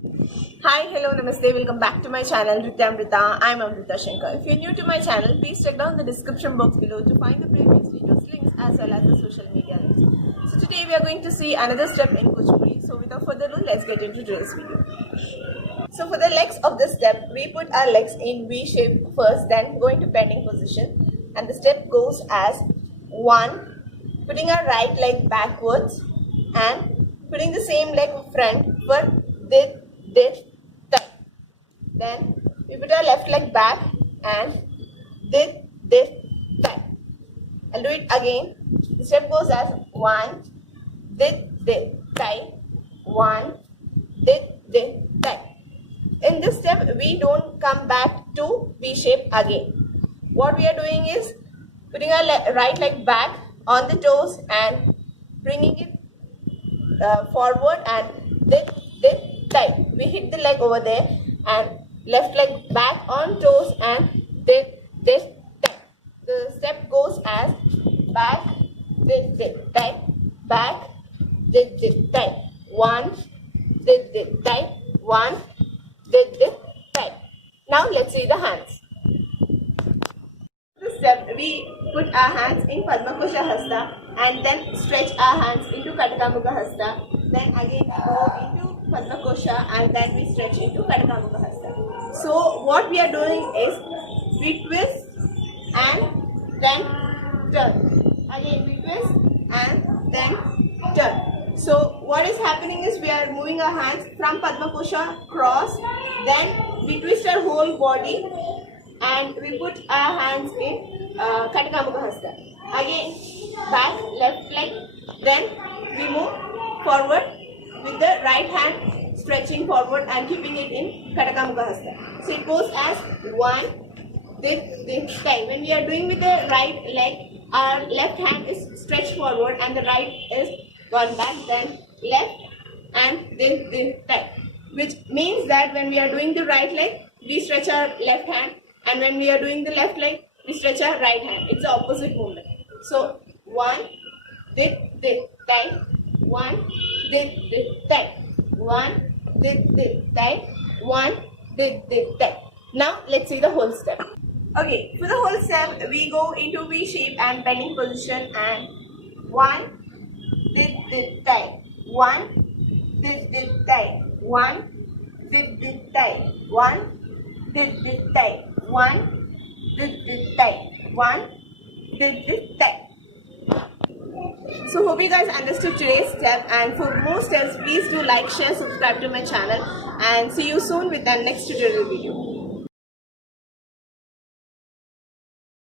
Hi, hello, namaste. Welcome back to my channel Nruthyamrutha. I'm Amrutha Sankar. If you're new to my channel, please check down the description box below to find the previous videos links as well as the social media links. So today we are going to see another step in Kuchipudi. So without further ado, let's get into today's video. So for the legs of this step, we put our legs in V shape first, then go into bending position, and the step goes as 1, putting our right leg backwards and putting the same leg front for this, that. Then we put our left leg back and this, that. I'll do it again. The step goes as 1, this, tie, 1, this, tie. In this step, we don't come back to V shape again. What we are doing is putting our right leg back on the toes and bringing it forward and this, tight. We hit the leg over there and left leg back on toes and this, tight. The step goes as back, this, tight, back, this, tight. 1, this, tight, 1, this, tight. Now let's see the hands. This step, we put our hands in Padmakosha Hasta and then stretch our hands into Katakamuka Hasta. Then again we go into Padmakosha and then we stretch into Katakamuka Hasta. So what we are doing is we twist and then turn. Again we twist and then turn. So what is happening is we are moving our hands from Padmakosha cross, then we twist our whole body and we put our hands in Katakamuka Hasta. Again back, left leg, then we move forward with the right hand stretching forward and keeping it in Katakamuka Hasta. So it goes as 1, this time. When we are doing with the right leg, our left hand is stretched forward and the right is gone back, then left and this time. Which means that when we are doing the right leg, we stretch our left hand, and when we are doing the left leg, we stretch our right hand. It's the opposite movement. So 1, this, time, 1, this, time, 1, this, time, 1, this, time. Now let's see the whole step. Okay, for the whole step, we go into V shape and bending position and 1, this, time, 1, this, time, 1, this, time, 1, this, time, 1, this, time, 1, this, time. So hope you guys understood today's step, and for more steps please do like, share, subscribe to my channel, and see you soon with the next tutorial video.